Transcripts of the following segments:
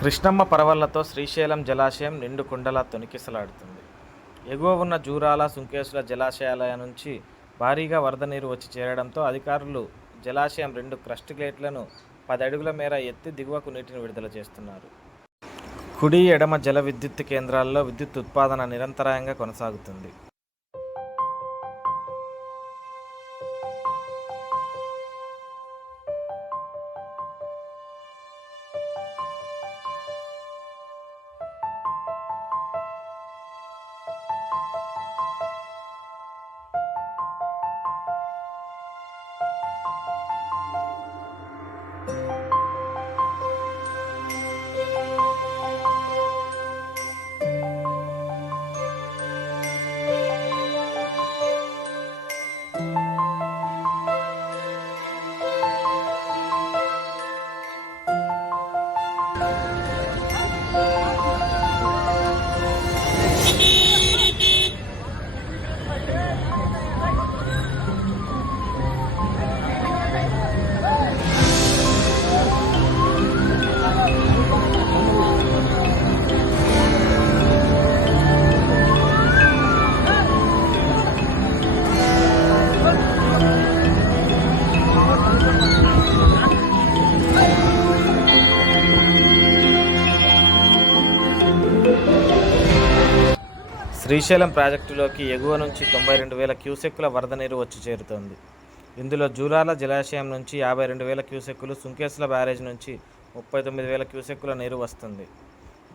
కృష్ణమ్మ పరవళ్లతో శ్రీశైలం జలాశయం నిండు కుండలా తొణికిసలాడుతుంది. ఎగువ ఉన్న జూరాల, సుంకేసుల జలాశయాల నుంచి భారీగా వరద నీరు వచ్చి చేరడంతో అధికారులు జలాశయం 2 క్రస్ట్ గేట్లను 10 అడుగుల మేర ఎత్తి దిగువకు నీటిని విడుదల చేస్తున్నారు. కుడి, ఎడమ జల విద్యుత్ కేంద్రాల్లో విద్యుత్ ఉత్పాదన నిరంతరాయంగా కొనసాగుతుంది. శ్రీశైలం ప్రాజెక్టులోకి ఎగువ నుంచి 92,000 క్యూసెక్కుల వరద నీరు వచ్చి చేరుతోంది. ఇందులో జూరాల జలాశయం నుంచి 52,000 క్యూసెక్కులు, సుంకేసుల బ్యారేజ్ నుంచి 39,000 క్యూసెక్కుల నీరు వస్తుంది.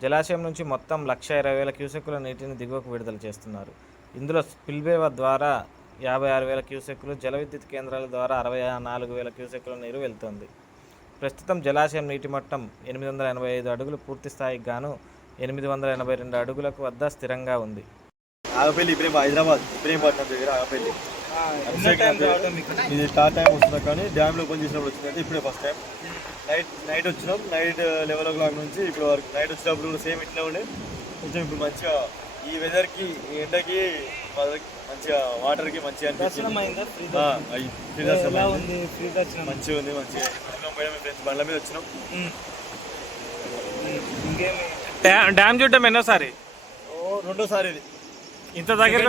జలాశయం నుంచి మొత్తం 1,20,000 క్యూసెక్కుల నీటిని దిగువకు విడుదల చేస్తున్నారు. ఇందులో స్పిల్వే ద్వారా 56,000 క్యూసెక్కులు, జల విద్యుత్ కేంద్రాల ద్వారా 64,000 క్యూసెక్కుల నీరు వెళ్తోంది. ప్రస్తుతం జలాశయం నీటి మట్టం 885 అడుగులు పూర్తి స్థాయికి గాను 882 అడుగులకు వద్ద స్థిరంగా ఉంది. ఆగపల్లి ఇప్పుడే హైదరాబాద్ ఇబ్రహీంపట్నం దగ్గర ఆగపల్లి ఇది స్టార్ట్ టైం వస్తుంది, కానీ డ్యామ్లో ఓపెన్ చేసినప్పుడు వచ్చిందంటే ఇప్పుడే ఫస్ట్ టైం. నైట్ వచ్చినాం, నైట్ 11 o'clock నుంచి ఇప్పుడు వరకు. నైట్ వచ్చినప్పుడు కూడా సేమ్ ఇట్లా ఉండే, కొంచెం ఇప్పుడు మంచిగా ఈ వెదర్కి, ఈ ఎండకి మంచిగా వాటర్కి మంచిగా అనిపించింది. మంచిగా ఉంది, మంచిగా మేడం ఫ్రెండ్స్ బండ్ల మీద వచ్చినాం. డ్యామ్ చూడటం ఎన్నోసారి? రెండోసారి ఇది. ఇంత దగ్గర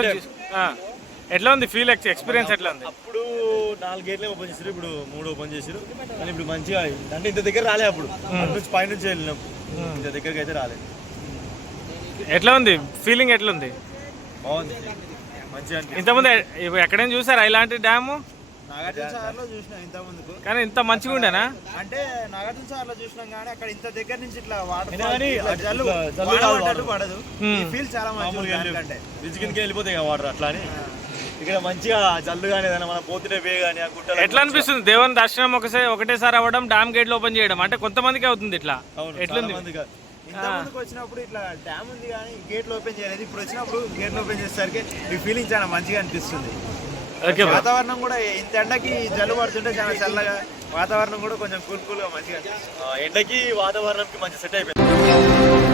ఎట్లా ఉంది ఫీల్, ఎక్స్పీరియన్స్ ఎట్లా ఉంది? అప్పుడు 4 గేట్లే ఓపెన్ చేసారు, ఇప్పుడు 3 ఓపెన్ చేసారు. కానీ ఇప్పుడు మంచిగా అంటే ఇంత దగ్గర రాలే, అప్పుడు నుంచి పైనుంచి వెళ్ళినాం, ఇంత దగ్గరికి అయితే రాలేదు. ఎట్లా ఉంది ఫీలింగ్, ఎట్లా ఉంది? బాగుంది, మంచిగా. ఇంతకుముందు ఎక్కడైనా చూసారా ఇలాంటి డ్యాము? నాగార్జున సాగర్లో చూసినాం ఇంత ముందుకు, కానీ ఇంత మంచిగా ఉండేనా? అంటే నాగార్జున సాగర్లో చూసినాం, కానీ అక్కడ ఇంత దగ్గర నుంచి ఇట్లా వాటర్ పడదు. ఫీల్ చాలా మంచిగా, బ్రిడ్జ్ కిందకి వెళ్ళిపోతాయి కదా వాటర్, అట్లా అని ఇక్కడ మంచిగా జల్లు కానీ ఏదైనా మనం పోతుంటే వే కానీ ఆ గుట్ట. ఎట్లా అనిపిస్తుంది దేవుని దర్శనం ఒకటేసారి అవ్వడం, డ్యామ్ గేట్లు ఓపెన్ చేయడం? అంటే కొంతమందికి అవుతుంది ఇట్లా. ఎట్లుంది? ఇంత ముందుకు వచ్చినప్పుడు ఇట్లా డ్యామ్ ఉంది కానీ గేట్లు ఓపెన్ చేయలేదు, ఇప్పుడు వచ్చినప్పుడు గేట్లు ఓపెన్ చేసేసరికి ఈ ఫీలింగ్ చాలా మంచిగా అనిపిస్తుంది. వాతావరణం కూడా ఇంత ఎండకి జల్లు పడుతుంటే చాలా చల్లగా, వాతావరణం కూడా కొంచెం కూల్ గా మంచిగా, ఎండకి వాతావరణంకి మంచి సెట్ అయిపోయింది.